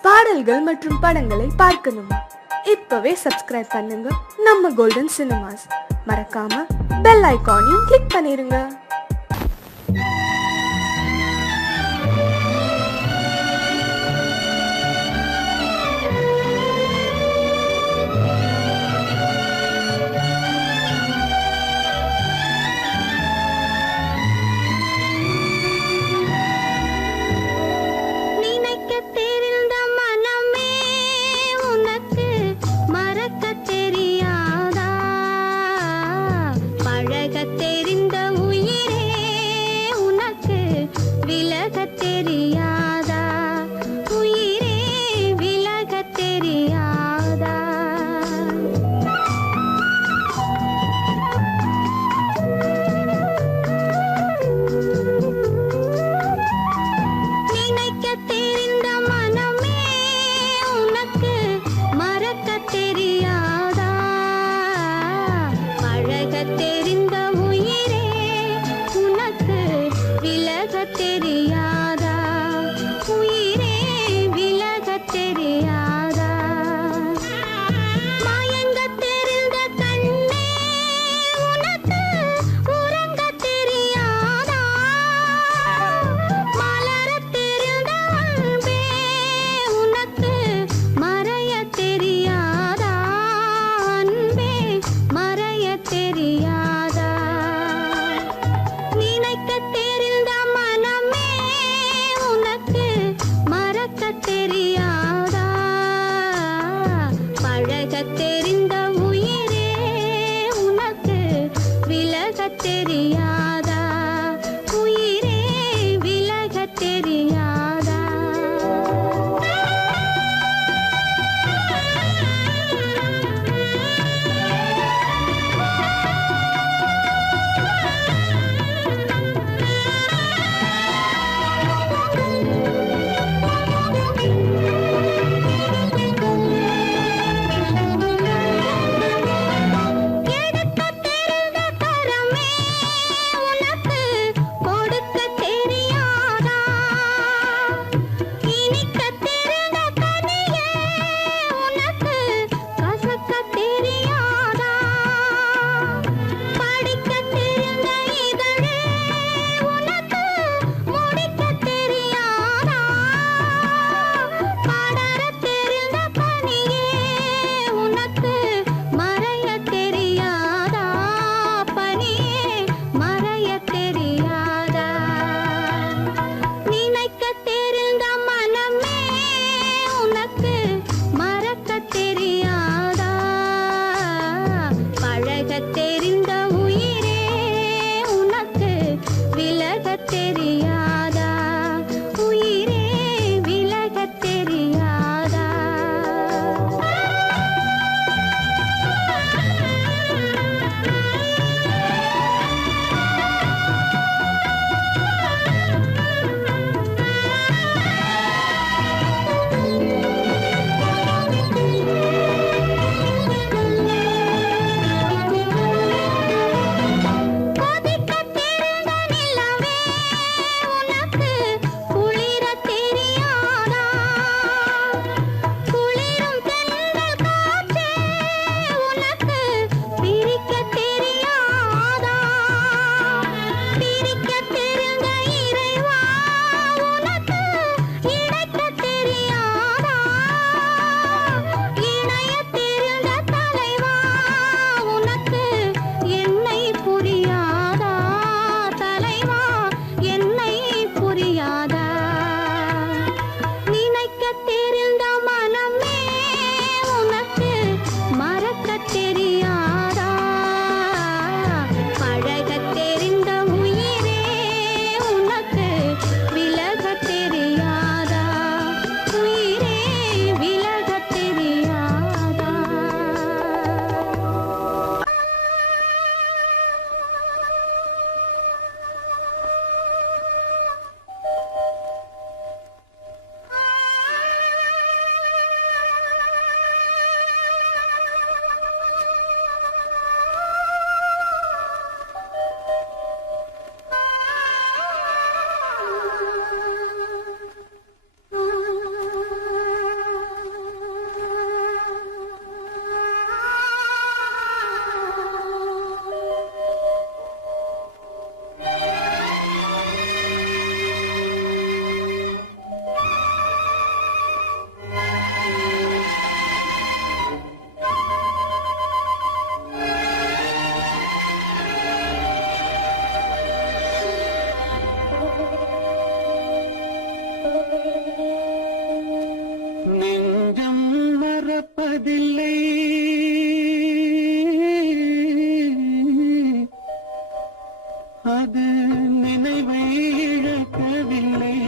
பாடல்கள் மற்றும் படங்களை பார்க்கணுமா? இப்பவே சப்ஸ்கிரைப் பண்ணுங்க நம்ம கோல்டன் சினிமாஸ். மறக்காம பெல் ஐகானையும் கிளிக் பண்ணிருங்க. நெஞ்சம் மறப்பதில்லை, அது நினைவை இழக்கவில்லை.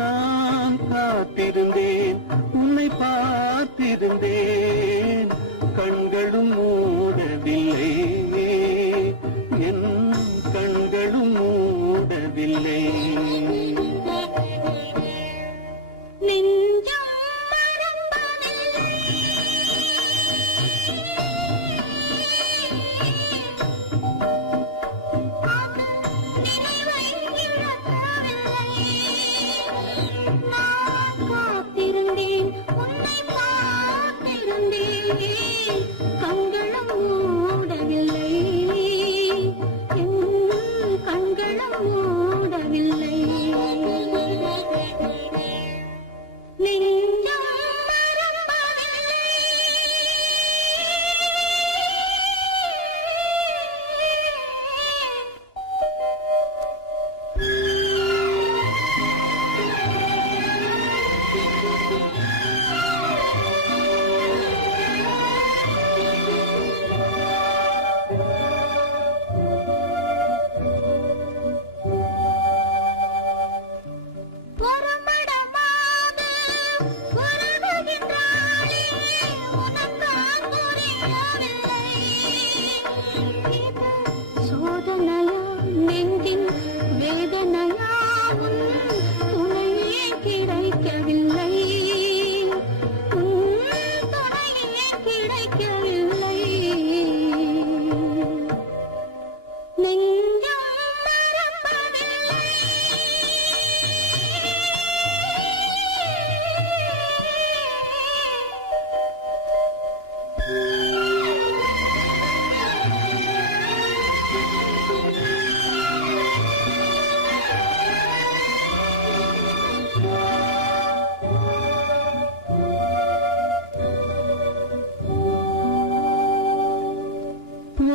நான் காத்திருந்தேன், உன்னை பார்த்திருந்தேன், கண்களும் மூடவில்லை, என் கண்களும் மூடவில்லை.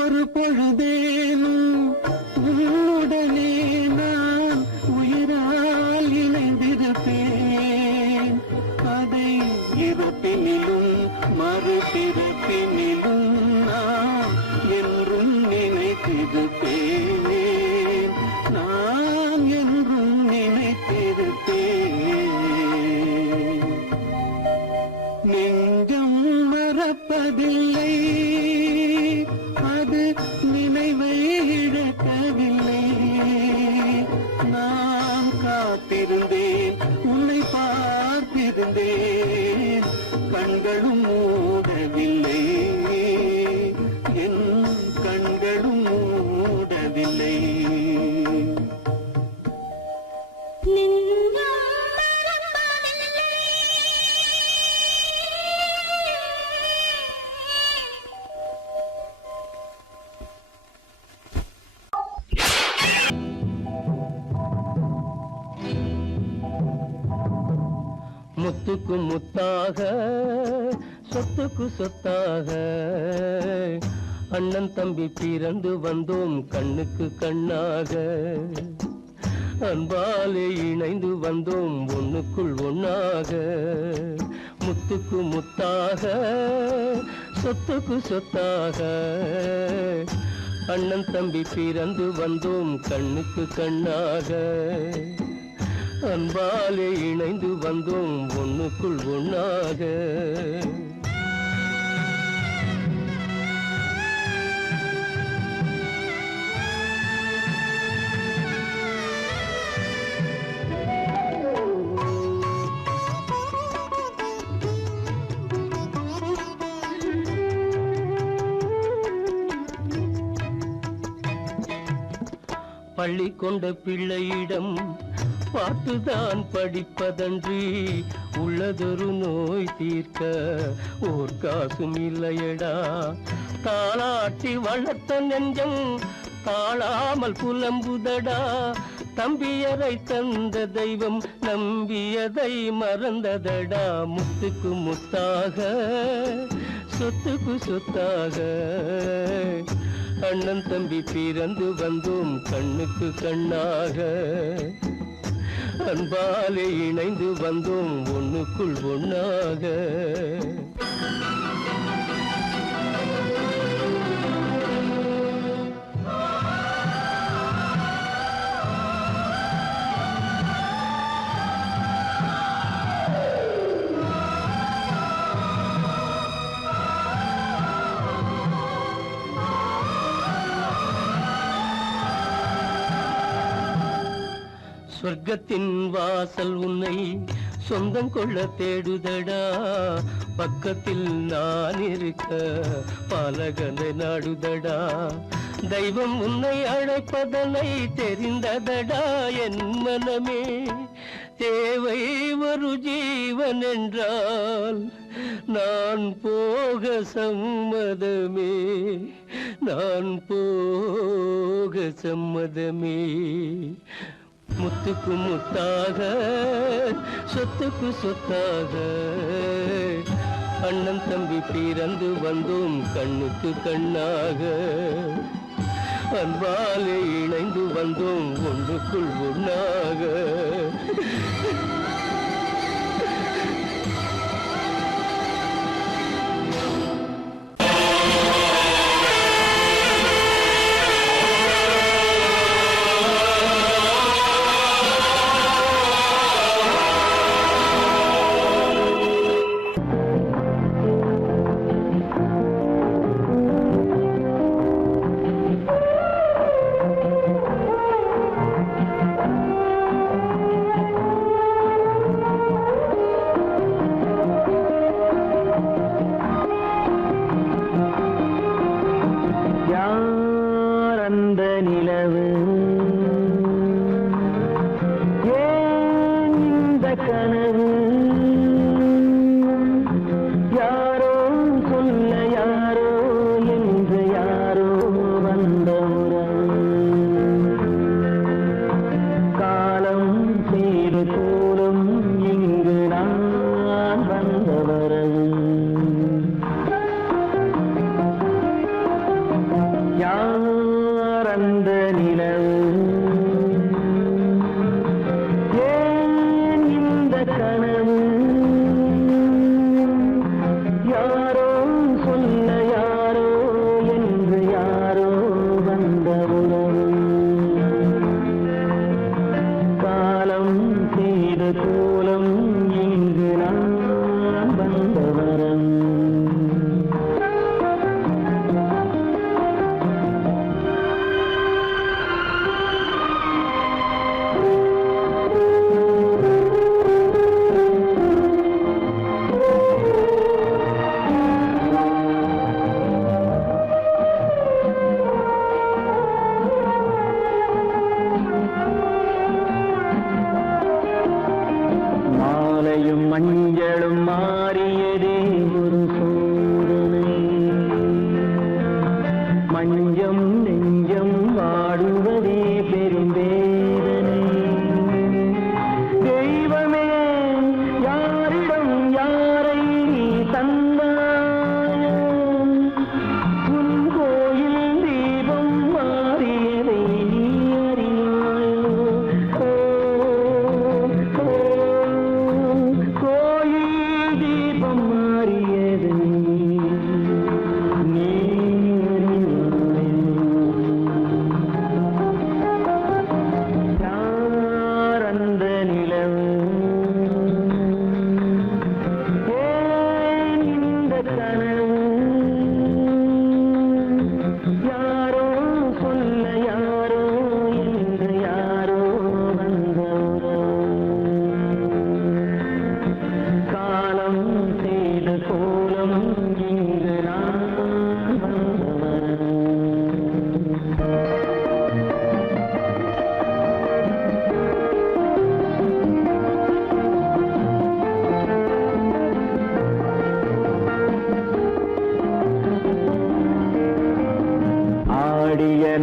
ஒரு பொழுதேனும் உன்னுடனே நான் உயிரால் இணைந்திருப்பேன். அதை இறப்பினிலும் மறுபிறப்பினிலும் நான் என்றும் நினைத்திருப்பேன், நான் என்றும் நினைத்திருப்பேன். நெஞ்சம் மறப்பதில்லை, அது நினைவை இழக்கவில்லை. நான் காத்திருந்தேன், உன்னை பார்த்திருந்தேன், கண்களும் மூடவில்லை, என் கண்களும் மூடவில்லை. முத்துக்கு முத்தாக, சொத்துக்கு சொத்தாக, அண்ணன் தம்பி பிறந்து வந்தோம் கண்ணுக்கு கண்ணாக. அன்பாலே இணைந்து வந்தோம் ஒண்ணுக்குள் ஒண்ணாக. முத்துக்கு முத்தாக, சொத்துக்கு சொத்தாக, அண்ணன் தம்பி பிறந்து வந்தோம் கண்ணுக்கு கண்ணாக. அன்பாலே இணைந்து வந்தோம் ஒண்ணுக்குள் ஒண்ணாக. பள்ளி கொண்ட பிள்ளையிடம் பார்த்துதான் படிப்பதன்றி உள்ளதொரு நோய் தீர்க்க ஓர் காசும் இல்லையடா. தாளாட்டி வளர்த்த நெஞ்சம் தாழாமல் புலம்புதடா. தம்பியரை தந்த தெய்வம் நம்பியதை மறந்ததடா. முத்துக்கு முத்தாக, சொத்துக்கு சொத்தாக, அண்ணன் தம்பி பிறந்து வந்தோம் கண்ணுக்கு கண்ணாக. அன்பாலே இணைந்து வந்தோம் ஒண்ணுக்குள் ஒண்ணாக. சொர்க்கத்தின் வாசல் உன்னை சொந்தம் கொள்ள தேடுதடா, பக்கத்தில் நான் இருக்க பாலகனை நாடுதடா. தெய்வம் உன்னை அழைப்பதனை தெரிந்ததடா என் மனமே. தேவை ஒரு ஜீவன் என்றால் நான் போக சம்மதமே, நான் போக சம்மதமே. முத்துக்கு முத்தாக சொத்துக்கு சொத்தாக அண்ணன் தம்பி பிறந்து வந்தோம் கண்ணுக்கு கண்ணாக. அன்பாலே இணைந்து வந்தோம் ஒன்றுக்குள் ஒண்ணாக.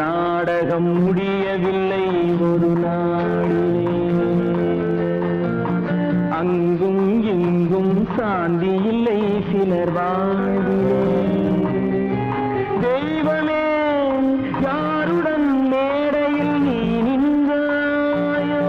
நாடகம் முடியவில்லை ஒரு நாளிலே, அங்கும் இங்கும் சாந்தி இல்லை சிலர் வாழ்விலே. தெய்வமே யாருடன் மேடையில் நீ நின்றாயோ,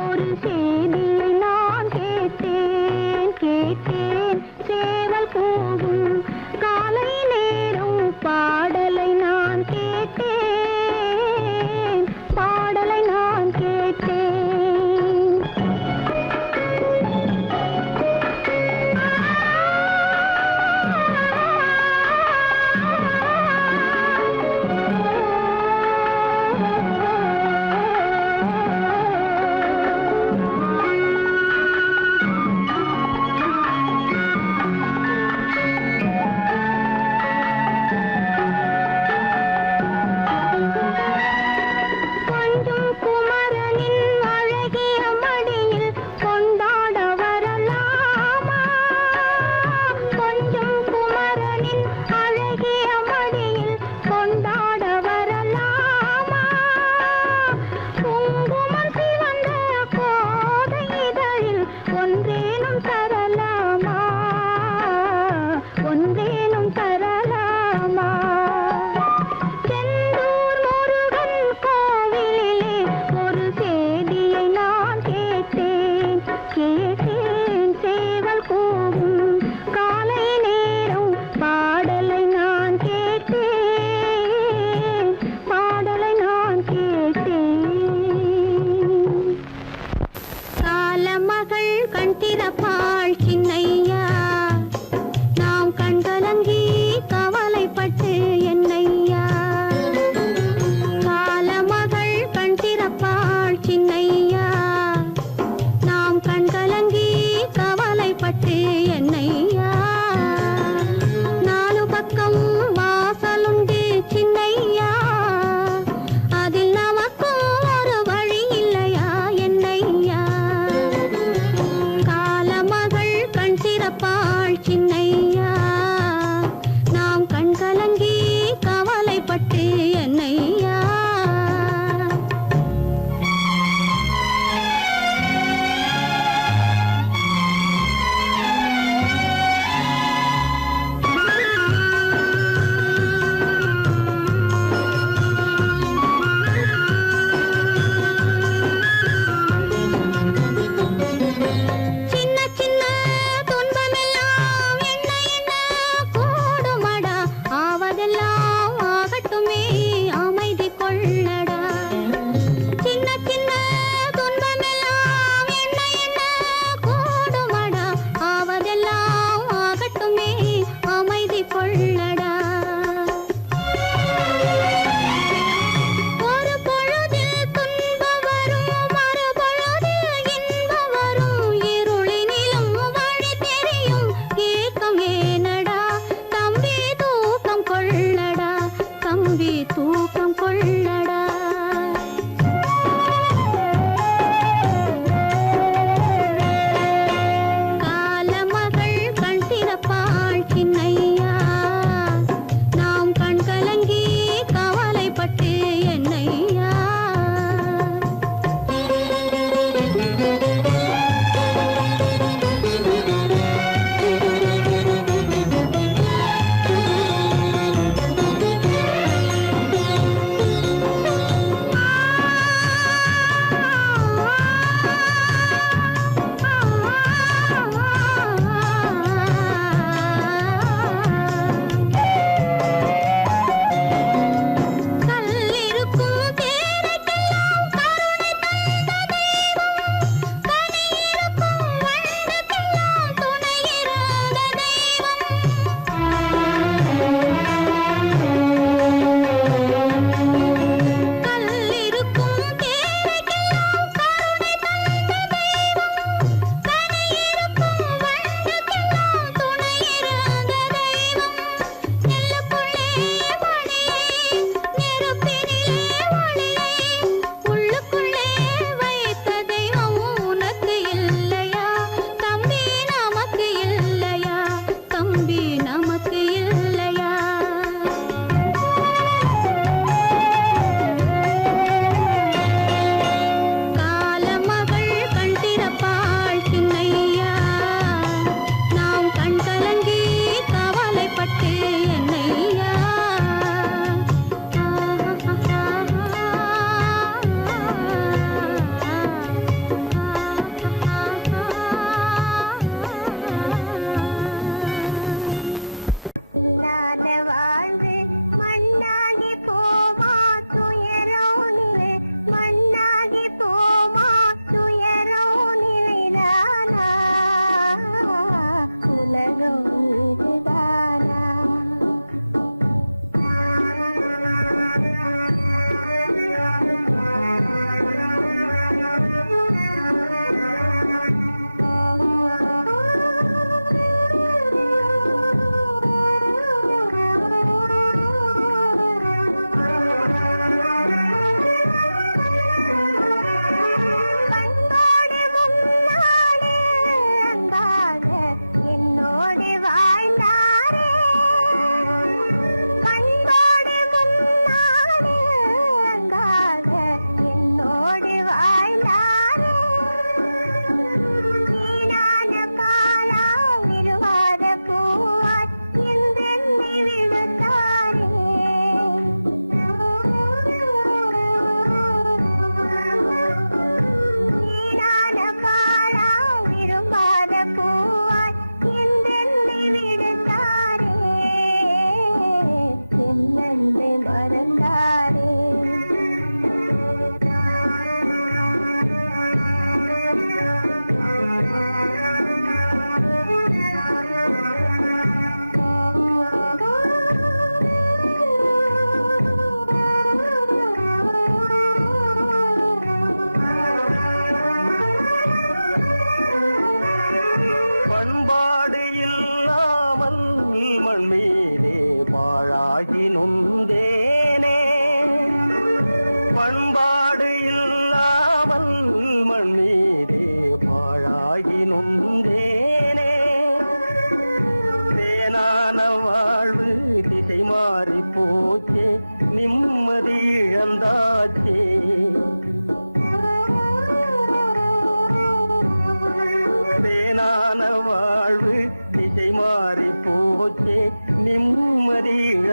ஒரு செய்தியை நான் கேட்டேன் கேட்டேன் சேவல் கூவும் காலை நேரம் பாடலை நான் கேட்டேன் பாடலை நான் கேட்டேன்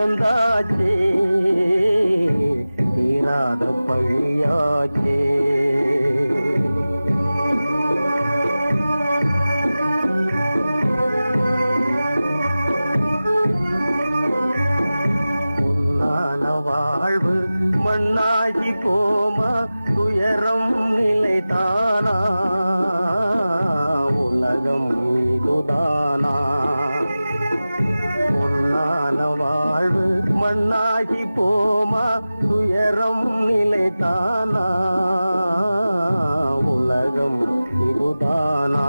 வந்தாச்சே தீராத பழியாச்சே. வாழ்வு மண்ணாகி போமா துயரம் நிலைதானா உலகம் இதுதானா. பொன்னான வாழ்வு மண்ணாகி போமா துயரம் நிலைதானா உலகம் இதுதானா.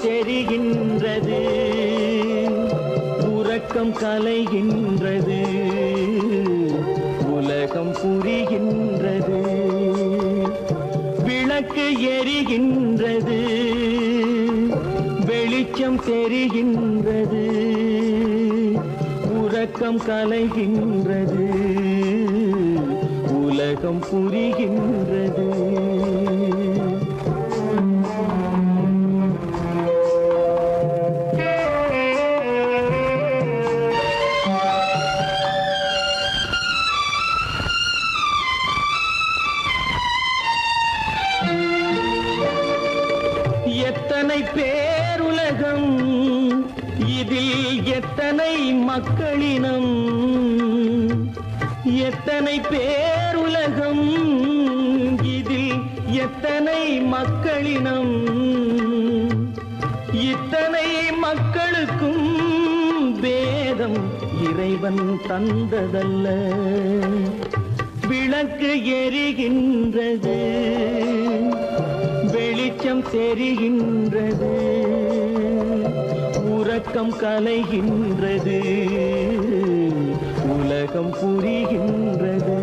தெரிகின்றது உறக்கம் கலைகின்றது உலகம் புரிகின்றது விளக்கு எரிகின்றது வெளிச்சம் தெரிகின்றது உறக்கம் கலைகின்றது உலகம் புரிகின்றது. எத்தனை பேருலகம் இதில் எத்தனை மக்களினம். எத்தனை பேருலகம் இதில் எத்தனை மக்களினம். இத்தனை மக்களுக்கும் வேதம் இறைவன் தந்ததல்ல. விளக்கு எரிகின்றது வெளிச்சம் தெரிகின்றது உறக்கம் கலைகின்றது உலகம் புரிகின்றது.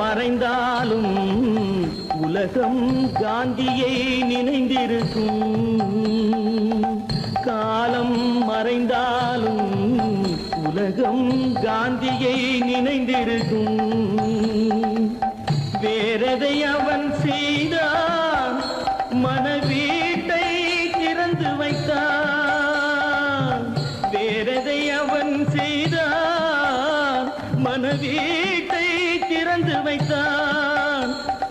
மறைந்தாலும் உலகம் காந்தியை நினைந்திருக்கும். காலம் மறைந்தாலும் உலகம் காந்தியை நினைந்திருக்கும். வேறதை அவன் செய்தான் மனவீட்டை திறந்து வைத்தான். வேறதை அவன் செய்தான் மனவீட்டை திறந்து வைத்தான்.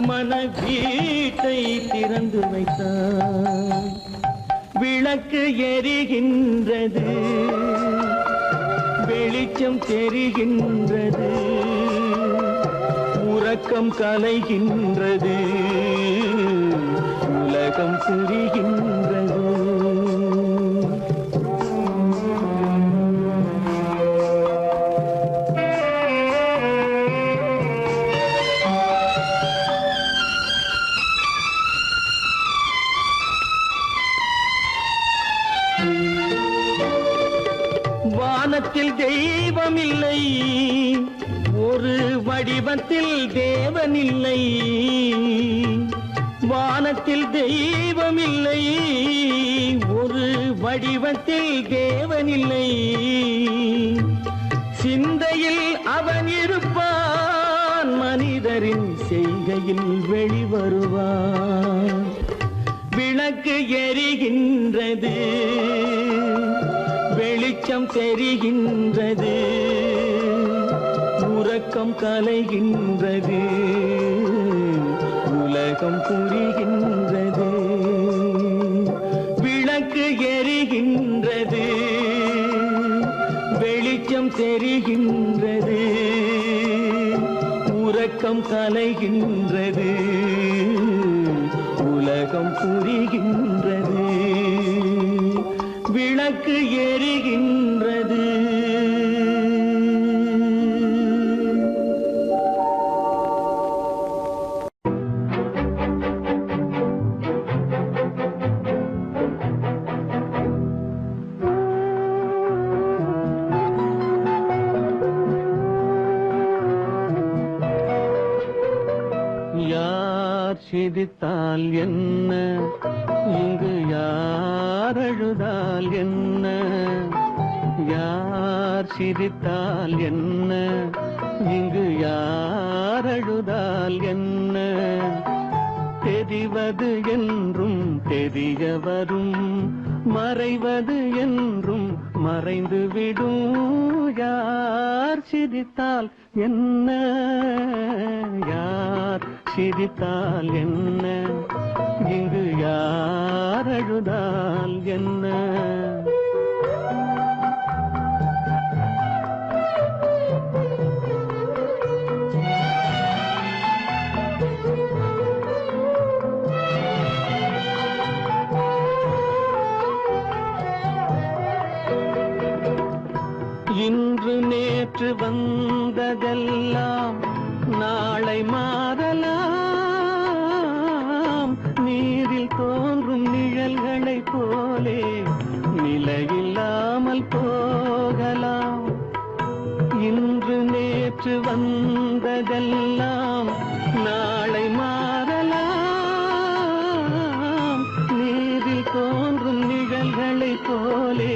மனவீட்டை திறந்து வைத்தான். விளக்கு எரிகின்றது வெளிச்சம் தெரிகின்றது உறக்கம் கலைகின்றது உலகம் புரிகின்றது. வானத்தில் தெய்வம் இல்லை ஒரு வடிவத்தில் தேவன் இல்லை. வானத்தில் தெய்வம் இல்லை ஒரு வடிவத்தில் தேவன் இல்லை. சிந்தையில் அவன் இருப்பான் மனிதரின் செய்கையில் வெளிவருவான். விளக்கு எரிகின்றது வெளிச்சம் தெரிகின்றது உறக்கம் கலைகின்றது உலகம் புரிகின்றது. விளக்கு எரிகின்றது வெளிச்சம் தெரிகின்றது தூக்கம் கலைகின்றது, உலகம் புரிகின்றது, விளக்கு எரிகின்றது. சிரித்தால் என்ன, இங்கு யார் அழுதால் என்ன, யார் சிரித்தால் என்ன, இங்கு யார் அழுதால் என்ன, தெரிவது என்றும் தெரிய வரும், மறைவது என்றும் மறைந்துவிடும். யார் சிரித்தால் என்ன, யார் சிரித்தால் என்ன, இங்கு யார் அழுதால் என்ன. இன்று நேற்று வந்ததெல்லாம் நாளை மாறலாம், நீரில் தோன்றும் நிழல்களைப் போலே நிலையில்லாமல் போகலாம். இன்று நேற்று வந்ததெல்லாம் நாளை மாறலாம், நீரில் தோன்றும் நிழல்களைப் போலே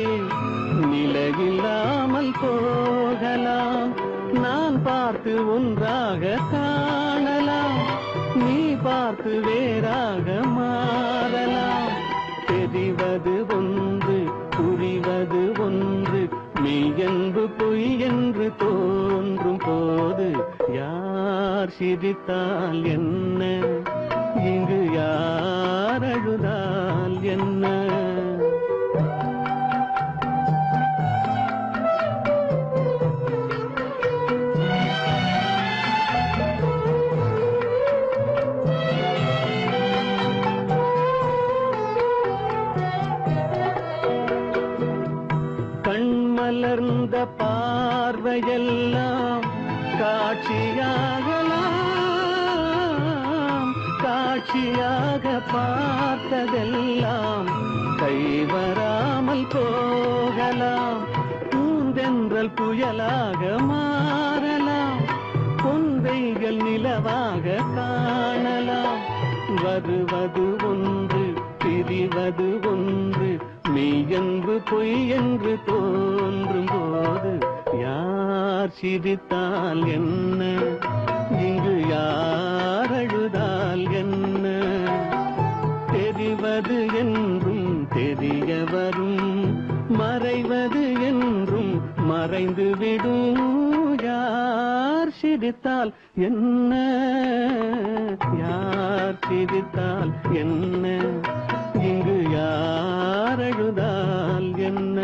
நிலையில்லாமல் போகலாம். நான் பார்த்து ஒன்றாக காணலாம், நீ பார்த்து வேறாக மாறலாம். தெரிவது ஒன்று, புரிவது ஒன்று, மெய்யென்பு பொய் என்று தோன்றும் போது யார் சிரித்தால் என்ன, இங்கு யார் அழுதால் என்ன. கண்மலர்ந்த பார்வையெல்லாம் காட்சியாகலாம், காட்சியாக பார்த்ததெல்லாம் கைவராமல் போகலாம். பூந்தென்றல் புயலாக மாறலாம், பொந்தைகள் நிலவாக காணலாம். வருவது ஒன்று, பிரிவது ஒன்று, மெய்யென்பு பொய் என்று தோன்றும் போது யார் சிரித்தால் என்ன, இங்கு யார் அழுதால் என்ன. தெரிவது என்றும் தெரிய வரும், மறைவது என்றும் மறைந்துவிடும். யார் சிரித்தால் என்ன, யார் சிரித்தால் என்ன, இங்கு யார் அழுதால் என்ன.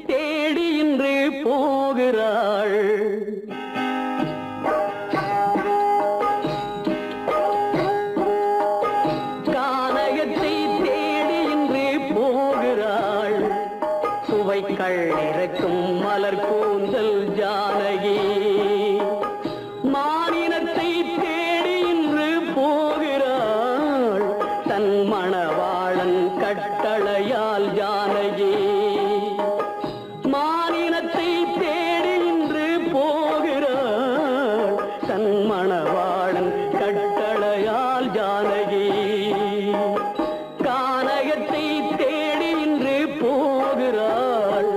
தேடி இன்று போகிறாள், கானகத்தை தேடி இன்று போகிறாள். சுவைக்கள் இறக்கும் மலர் கூந்தல் ஜானகி, மானினத்தை தேடி இன்று போகிறாள். தன் மணவாளன் கட்டளையால் ஜானகி, மானினத்தை தேடி இன்று போகிறாள். தன் மணவாளன் கட்டளையால் ஜானகி, கானகத்தை தேடி இன்று போகிறாள்.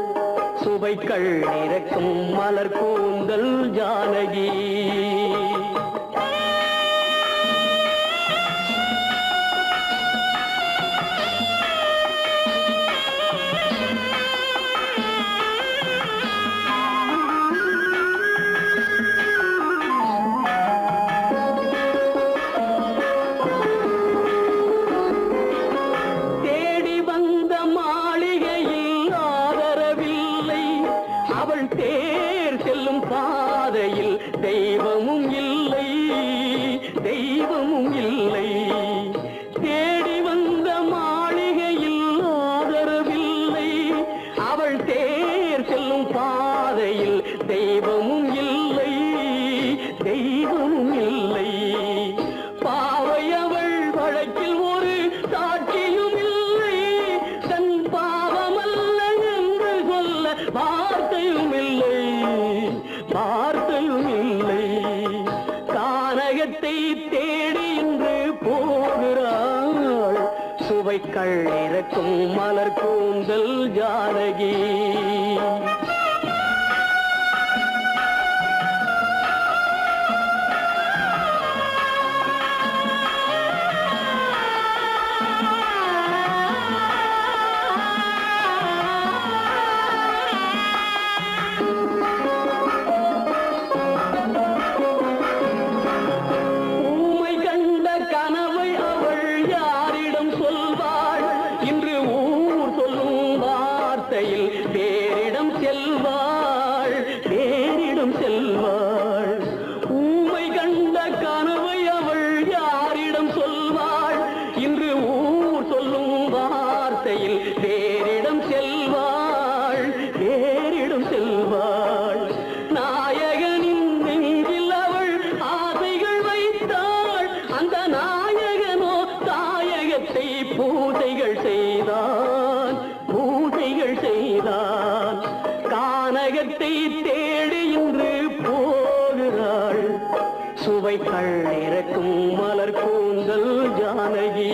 தெய்வமும் இல்லை. தேடி வந்த மாளிகையில் ஆதரவில்லை. அவள் தேர் செல்லும் பாதையில் தெய்வமும் இல்லை, தெய்வமும் இல்லை. பாவை அவள் வழக்கில் ஒரு சாட்சியும் இல்லை. தன் பாவமல்ல என்று சொல்ல வார்த்தையும் இல்லை, வார்த்தையும் இல்லை. கானகத்தை தேடி இன்று போகிறாள். சுவைக்கள் இறக்கும் மலர் கூந்தல் ஜானகி. வேறிடம் செல்வாள், வேறிடம் செல்வாள். ஊமை கண்ட கனவை அவள் யாரிடம் சொல்வாள்? இன்று ஊர் சொல்லும் வார்த்தையில் வேறிடம் செல்வாள், வேறிடம் செல்வாள். நாயகனின் நெஞ்சில் அவள் ஆசைகள் வைத்தாள். அந்த நாயகனோ தாயகத்தை பூசைகள் செய்தான், பூசைகள் செய்தான். கானகத்தை தேடி இன்று போகிறாள். சுவைக்கள் இறக்கும் மலர் கூந்தல் ஜானகி.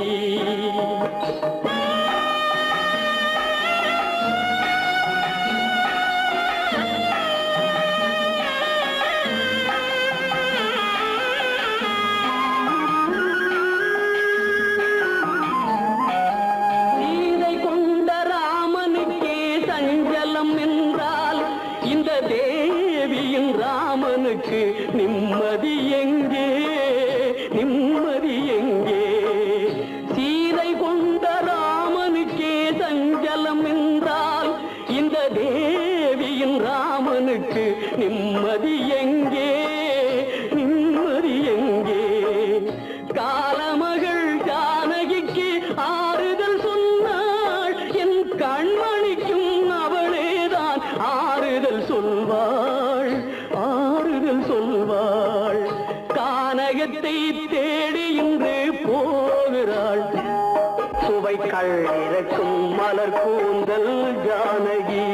இந்த தேவியின் ராமனுக்கு நிம்மதி எங்கே, நிம்மதி எங்கே? சீதை கொண்ட ராமனுக்கே சஞ்சலம் என்றால் இந்த தேவியின் ராமனுக்கு நிம்மதி எங்கே, நிம்மதி எங்கே? காலமகள் ஜானகிக்கு ஆறுதல் சொன்னாள். என் கண்மணிக்கும் அவளேதான் ஆறுதல் சொல்வாள், ஆறுதல் சொல்வாள். கானகத்தை தேடி இன்று போகிறாள். சுவைக்கள் இறக்கும் மலர் கூந்தல் ஜானகி.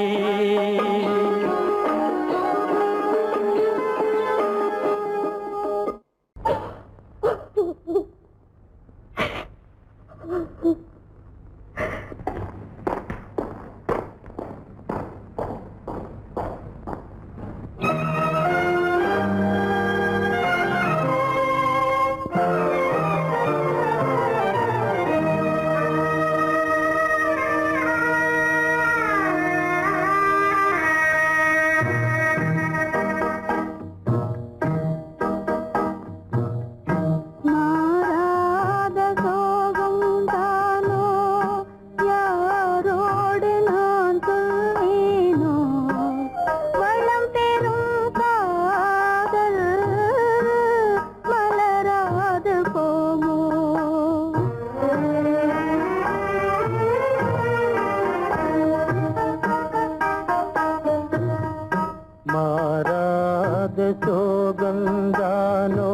சோகந்தானோ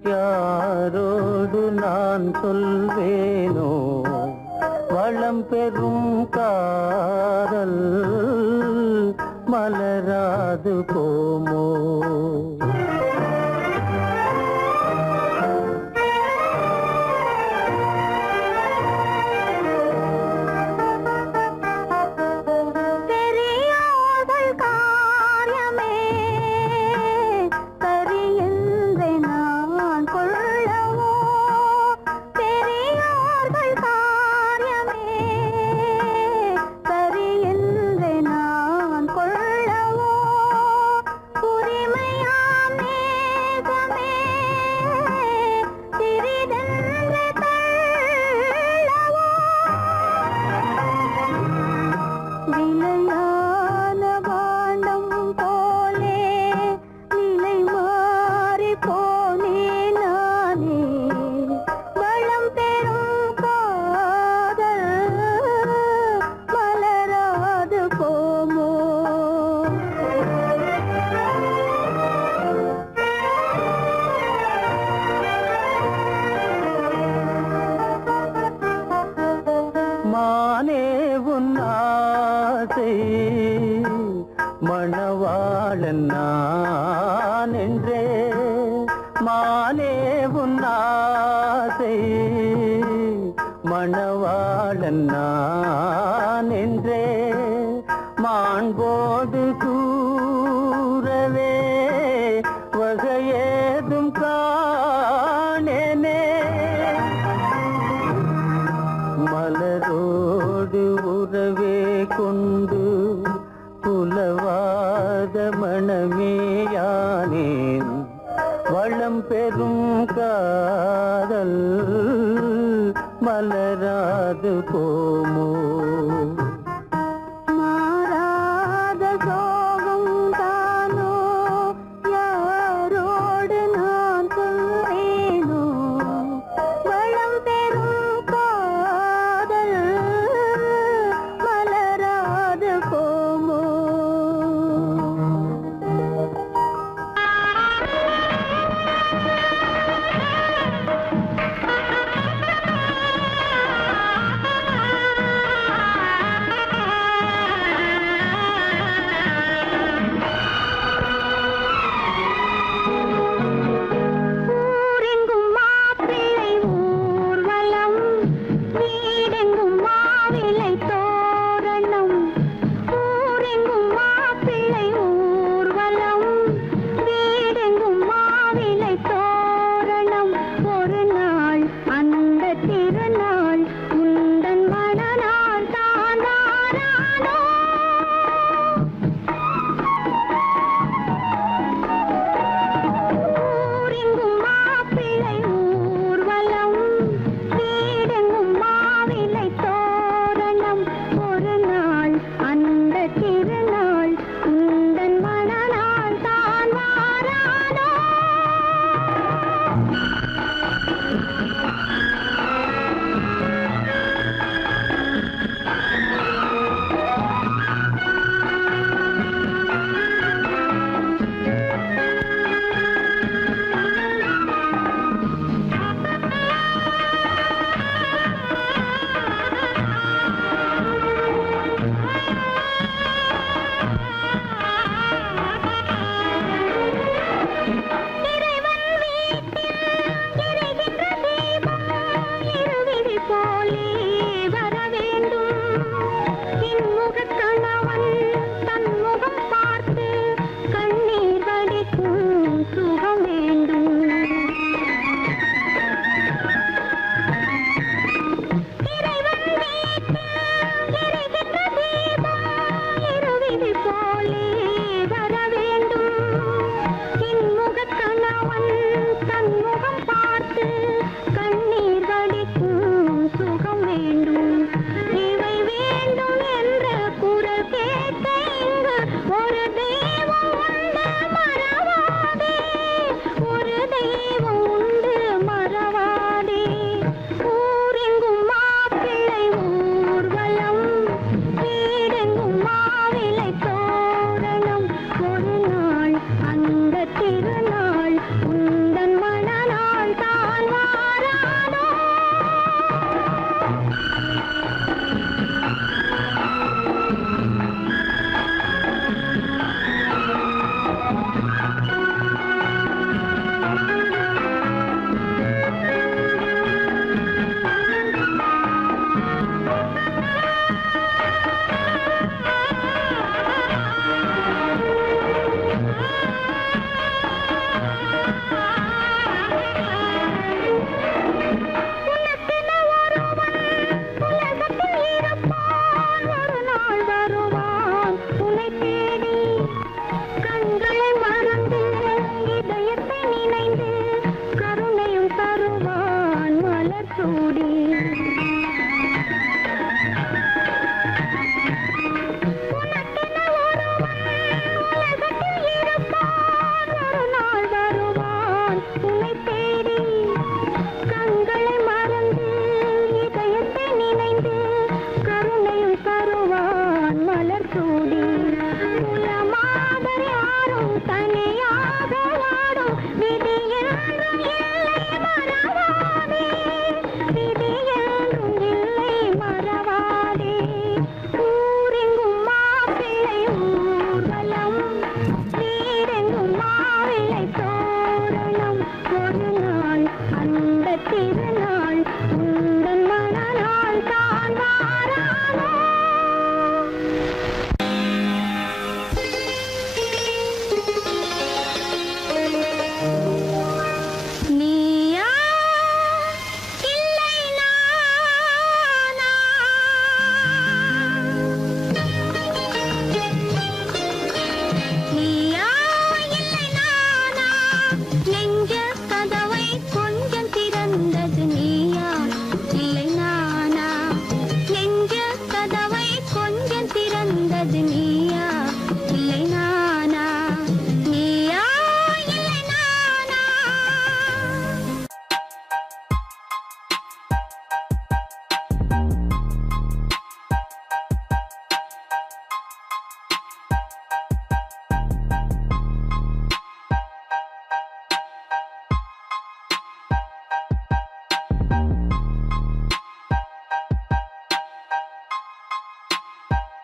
யாரோடு நான் சொல்வேனோ? வளம் பெறும் காதல் மலராது போமோ? உரிமையா மானே உன்னாசை மணவாளன் நான் என்றே மாண்போடு கூறவே வகையேதும் காணேனே மலரோடு உறவே கொண்டு புலவாத மணமேயானேன் வளம் பெறும் காதல் மலராது போமோ